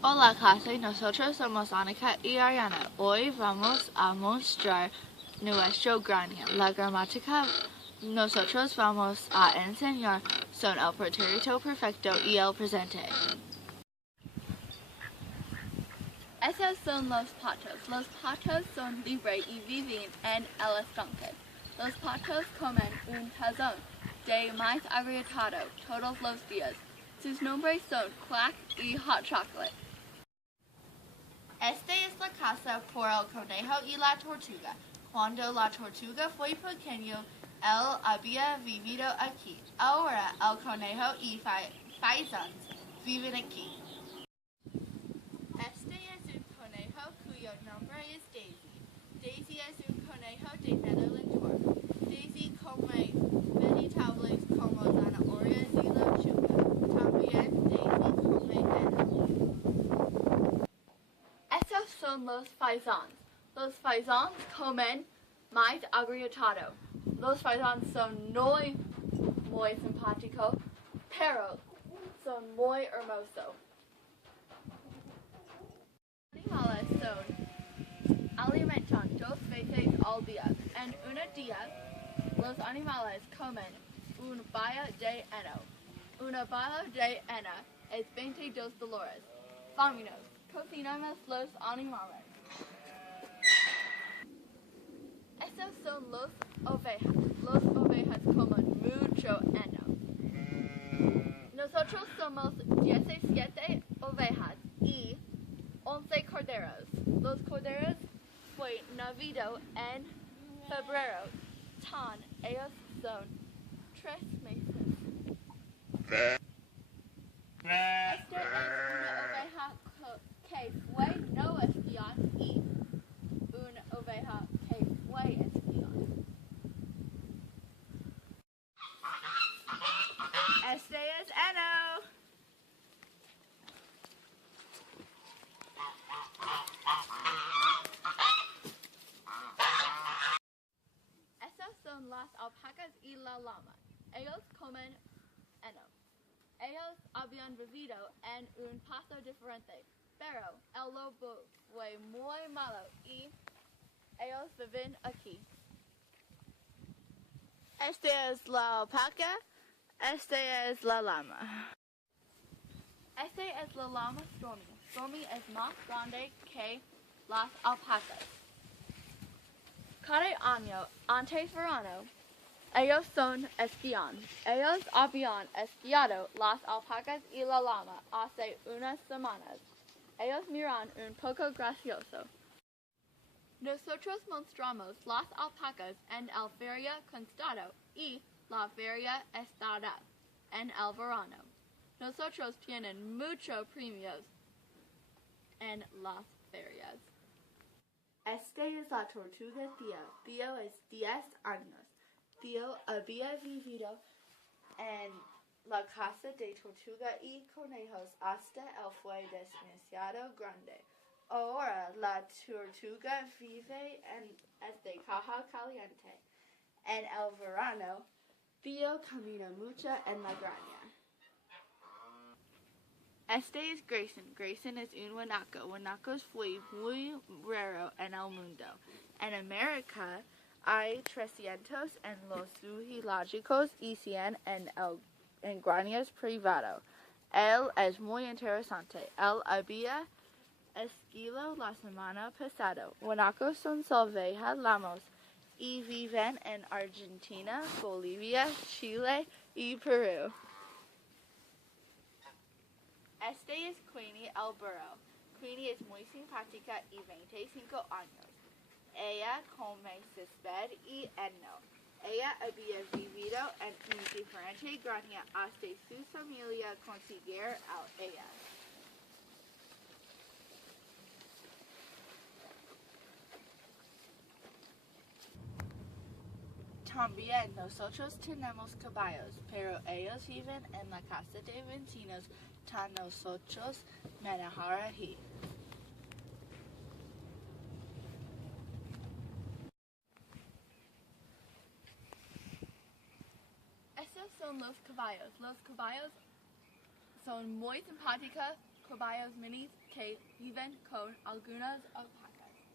Hola, clase. Nosotros somos Anika y Ariana. Hoy vamos a mostrar nuestro grania. La gramática nosotros vamos a enseñar son el pretérito perfecto y el presente. Esos son los patos. Los patos son libres y viven en el estanque. Los patos comen un tazón de maíz agrietado todos los días. Sus nombres son Quack y Hot Chocolate. Esta es la casa por el conejo y la tortuga. Cuando la tortuga fue pequeño, él había vivido aquí. Ahora el conejo y faisans viven aquí. Este es un conejo cuyo nombre es Daisy. Daisy es un conejo de medio lentor. Daisy come vegetables como zanahorias y lechuga. También Daisy come heno. Estos son los faisans. Los faisans comen maíz agrietado. Los faisans son muy simpáticos, pero son muy hermosos. Animales son alimentan 2 veces al día. En un día, los animales comen un baya de heno. Una baya de heno es $22. Vámonos, cocinamos los animales. Esos son los ovejas. Los ovejas comen mucho heno. Nosotros somos 17 ovejas y 11 corderos. Los corderos fue nacido en febrero. Ellos son 3 meses. Esta es una oveja que fue no espión y una oveja que fue espión. Este es heno. Esas son las alpacas y la llama. Ellos comen heno. Ellos habían vivido en un pasto diferente, pero el lobo fue muy malo y ellos viven aquí. Este es la alpaca, este es la llama. Este es la llama Stormy. Stormy es más grande que las alpacas. Cada año, antes verano, ellos son espión. Ellos habían espiado las alpacas y la llama hace unas semanas. Ellos miran un poco gracioso. Nosotros mostramos las alpacas en el feria constado y la feria estará en el verano. Nosotros tienen muchos premios en las ferias. Este es la tortuga Theo. Theo es 10 años. Theo había vivido en la casa de tortuga y conejos hasta él fue demasiado grande. Ahora la tortuga vive en esta caja caliente. En el verano, Theo camina mucho en la granja. Este es Grayson. Grayson es un guanaco. Guanacos fue muy raro en el mundo. En América hay 300 en los zoológicos y 100 en granjas privadas. Él es muy interesante. Él había esquilo la semana pasada. Guanacos son salvajes lamos y viven en Argentina, Bolivia, Chile y Perú. Este es Queenie el burro. Queenie es muy simpática y 25 años. Ella come césped y heno. Ella había vivido en una diferente granja hasta su familia conseguir a ella. También nosotros tenemos caballos, pero ellos viven en la casa de vecinos tan nosotros manejar aquí. Estos son los caballos. Los caballos son muy simpáticos caballos minis que viven con algunas alpacas.